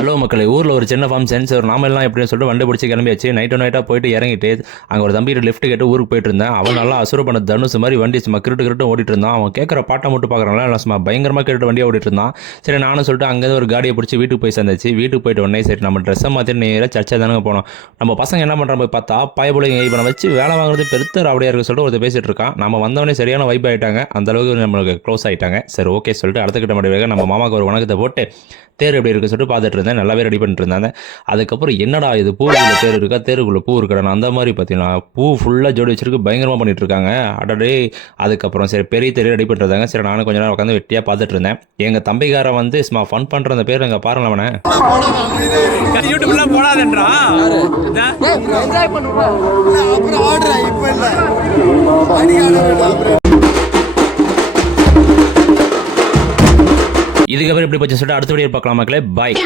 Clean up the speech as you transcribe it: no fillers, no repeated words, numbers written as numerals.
Hello மக்களே, ஊரில் ஒரு சின்ன ஃபங்க்ஷன். சரி நாம எல்லாம் எப்படின்னு சொல்லிட்டு வண்டி பிடிச்சி கிளம்பியாச்சு. நைட்டாக போயிட்டு இறங்கிட்டு அங்கே ஒரு தம்பிகிட்ட லிஃப்ட் கேட்டு ஊருக்கு போயிட்டு இருந்தேன். அவன் நல்லா அசுர பண்ண தனுசு மாதிரி வண்டி சும்மா கிரிட்டு ஓடிட்டு இருந்தான். அவன் கேட்குற பாட்டை மட்டும் பார்க்குறாங்களா, நல்லா சும்மா பயங்கரமாக கேட்டு வண்டியை ஓடிட்டு இருந்தான். சரி நானும் சொல்லிட்டு அங்கேருந்து ஒரு காடியை பிடிச்சி வீட்டுக்கு போய் சேர்ந்தாச்சு. வீட்டுக்கு போயிட்டு உடனே சரி நம்ம ட்ரெஸ்ஸை மாற்றிட்டு நேராக சர்ச்சை தானே போனோம். நம்ம பசங்க என்ன பண்ணுறாங்க போய் பார்த்தா பயபுலைங்க இப்போ வச்சு வேலை வாங்குறது பெருத்த அப்படியே இருக்கு சொல்லிட்டு ஒருத்தர் பேசிட்டு இருக்கான். நம்ம வந்தவொடனே சரியான வைப் ஆகிட்டாங்க. அந்தளவுக்கு நம்மளுக்கு க்ளோஸ் ஆகிட்டாங்க. சரி ஓகே சொல்லிட்டு அடுத்த கிட்ட முடிவாக நம்ம மாமாவுக்கு ஒரு வணக்கத்தை போட்டு தேர் எப்படி இருக்குது சொல்லிட்டு பார்த்துட்டு இருந்தேன். நல்லாவே ரெடி பண்ணிட்டு இருந்தாங்க. அதுக்கப்புறம் என்னடா இது பூவுக்குள்ள தேர் இருக்கா, தேருக்குள்ள பூ இருக்கடா, அந்த மாதிரி பார்த்தீங்கன்னா பூ ஃபுல்லாக ஜோடி வச்சிருக்கு, பயங்கரமாக பண்ணிட்டு இருக்காங்க. அடடே. அதுக்கப்புறம் சரி பெரிய தேர் ரெடி பண்ணிருந்தாங்க. சரி நானும் கொஞ்ச நேரம் உட்காந்து வெட்டியாக பார்த்துட்டு இருந்தேன். எங்கள் தம்பிக்காரன் வந்து சும்மா ஃபன் பண்ணுற அந்த பேர் எங்கள் பாருங்க அவனை யூடியூப்லாம் போடாதன்றா இதுக்கப்புறம் எப்படி போச்சு சொல்லிட்டு அடுத்த வீடியோ பார்க்கலாம் மக்களே. பாய்.